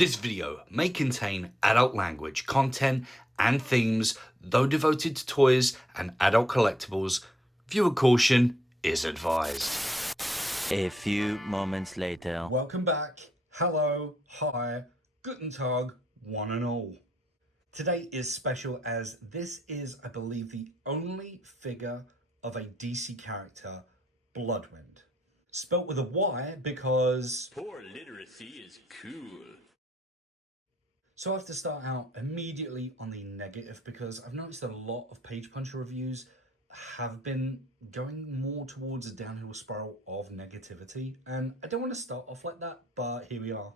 This video may contain adult language, content, and themes. Though devoted to toys and adult collectibles, viewer caution is advised. A few moments later. Welcome back. Hello, hi, guten tag, one and all. Today is special as this is, I believe, the only figure of a DC character, Bloodwynd. Spelt with a Y because poor literacy is cool. So I have to start out immediately on the negative because I've noticed a lot of Page Puncher reviews have been going more towards a downhill spiral of negativity, and I don't want to start off like that, but here we are.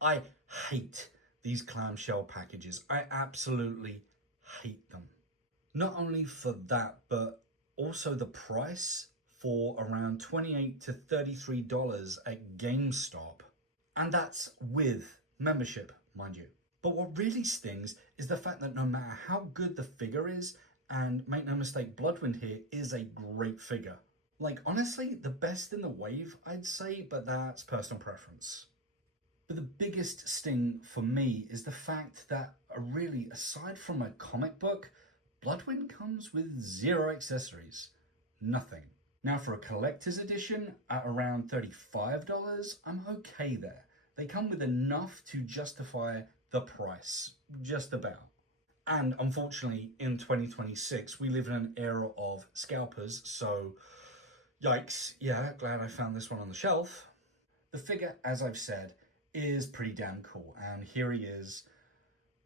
I hate these clamshell packages. I absolutely hate them. Not only for that, but also the price for around $28 to $33 at GameStop, and that's with membership, mind you. But what really stings is the fact that no matter how good the figure is, and make no mistake, Bloodwynd here is a great figure. Like, honestly, the best in the wave, I'd say, but that's personal preference. But the biggest sting for me is the fact that, really, aside from a comic book, Bloodwynd comes with zero accessories. Nothing. Now, for a collector's edition at around $35, I'm okay there. They come with enough to justify the price, just about. And unfortunately, in 2026, we live in an era of scalpers, so yikes. Yeah, glad I found this one on the shelf. The figure, as I've said, is pretty damn cool, and here he is.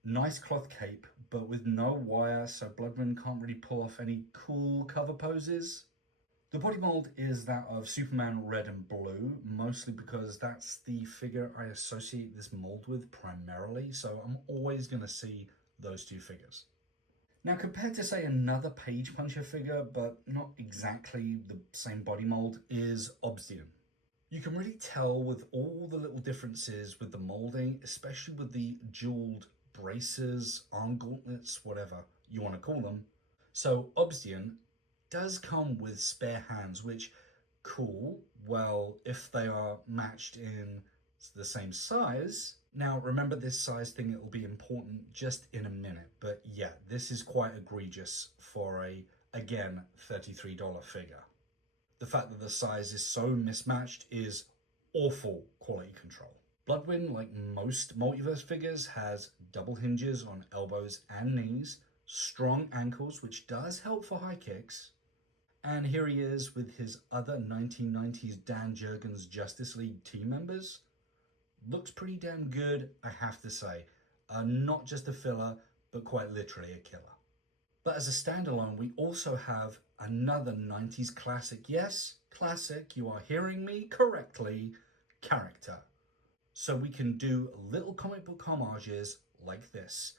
Nice cloth cape, but with no wire, so Bloodwynd can't really pull off any cool cover poses. The body mold is that of Superman Red and Blue, mostly because that's the figure I associate this mold with primarily, so I'm always going to see those two figures. Now, compared to, say, another Page Puncher figure, but not exactly the same body mold, is Obsidian. You can really tell with all the little differences with the molding, especially with the jeweled braces, arm gauntlets, whatever you want to call them. So Obsidian does come with spare hands, which, cool, well, if they are matched in the same size. Now, remember this size thing, it will be important just in a minute, but yeah, this is quite egregious for a, again, $33 figure. The fact that the size is so mismatched is awful quality control. Bloodwynd, like most Multiverse figures, has double hinges on elbows and knees, strong ankles, which does help for high kicks. And here he is with his other 1990s Dan Jurgens Justice League team members. Looks pretty damn good, I have to say. Not just a filler, but quite literally a killer. But as a standalone, we also have another 90s classic. Yes, classic, you are hearing me correctly, character. So we can do little comic book homages like this.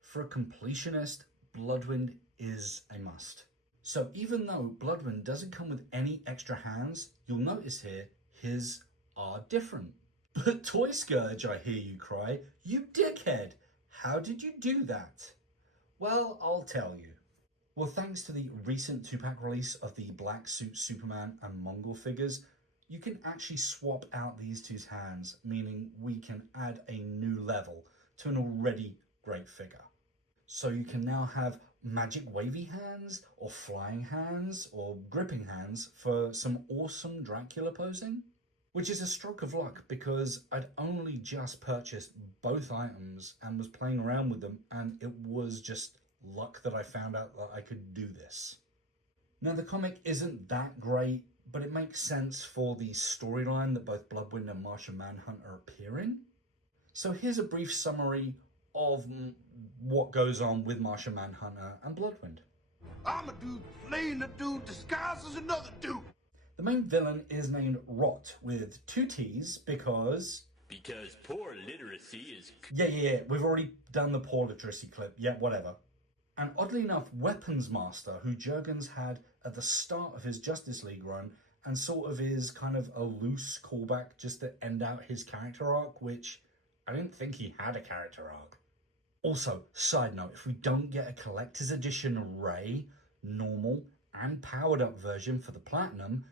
For a completionist, Bloodwynd is a must. So even though Bloodwynd doesn't come with any extra hands, you'll notice here, his are different. But Toy Scourge, I hear you cry, you dickhead, how did you do that? Well, I'll tell you. Well, thanks to the recent 2-pack release of the Black Suit Superman and Mongol figures, you can actually swap out these two hands, meaning we can add a new level to an already great figure. So you can now have magic wavy hands, or flying hands, or gripping hands for some awesome Dracula posing. Which is a stroke of luck because I'd only just purchased both items and was playing around with them, and it was just luck that I found out that I could do this. Now, the comic isn't that great, but it makes sense for the storyline that both Bloodwynd and Martian Manhunter appear in. So here's a brief summary of what goes on with Martian Manhunter and Bloodwynd. I'm a dude playing a dude disguised as another dude. The main villain is named Rot with 2 T's because poor literacy is... Yeah, we've already done the poor literacy clip. Yeah, whatever. And oddly enough, Weapons Master, who Jurgens had at the start of his Justice League run, and sort of is kind of a loose callback just to end out his character arc, which I didn't think he had a character arc. Also, side note, if we don't get a collector's edition Ray, normal, and powered up version for the Platinum,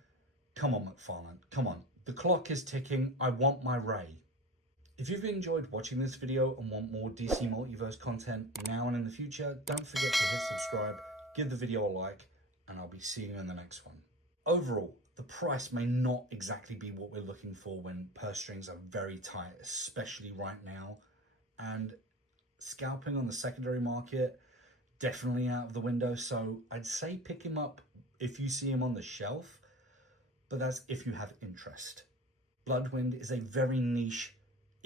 come on, McFarlane, come on. The clock is ticking. I want my Ray. If you've enjoyed watching this video and want more DC Multiverse content now and in the future, don't forget to hit subscribe, give the video a like, and I'll be seeing you in the next one. Overall, the price may not exactly be what we're looking for when purse strings are very tight, especially right now, and scalping on the secondary market, definitely out of the window, so I'd say pick him up if you see him on the shelf, but that's if you have interest. Bloodwynd is a very niche,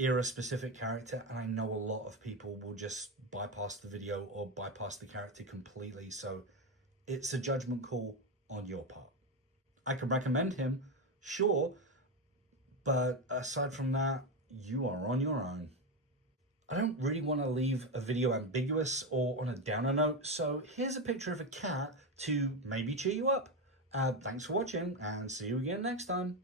era-specific character, and I know a lot of people will just bypass the video or bypass the character completely, so it's a judgment call on your part. I can recommend him, sure, but aside from that, you are on your own. I don't really want to leave a video ambiguous or on a downer note, so here's a picture of a cat to maybe cheer you up. Thanks for watching, and see you again next time.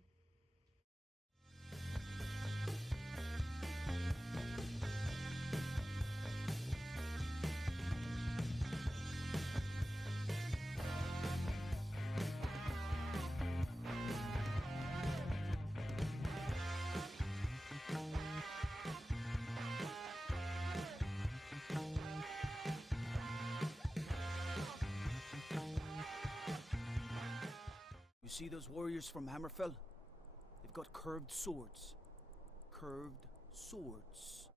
You see those warriors from Hammerfell? They've got curved swords. Curved swords.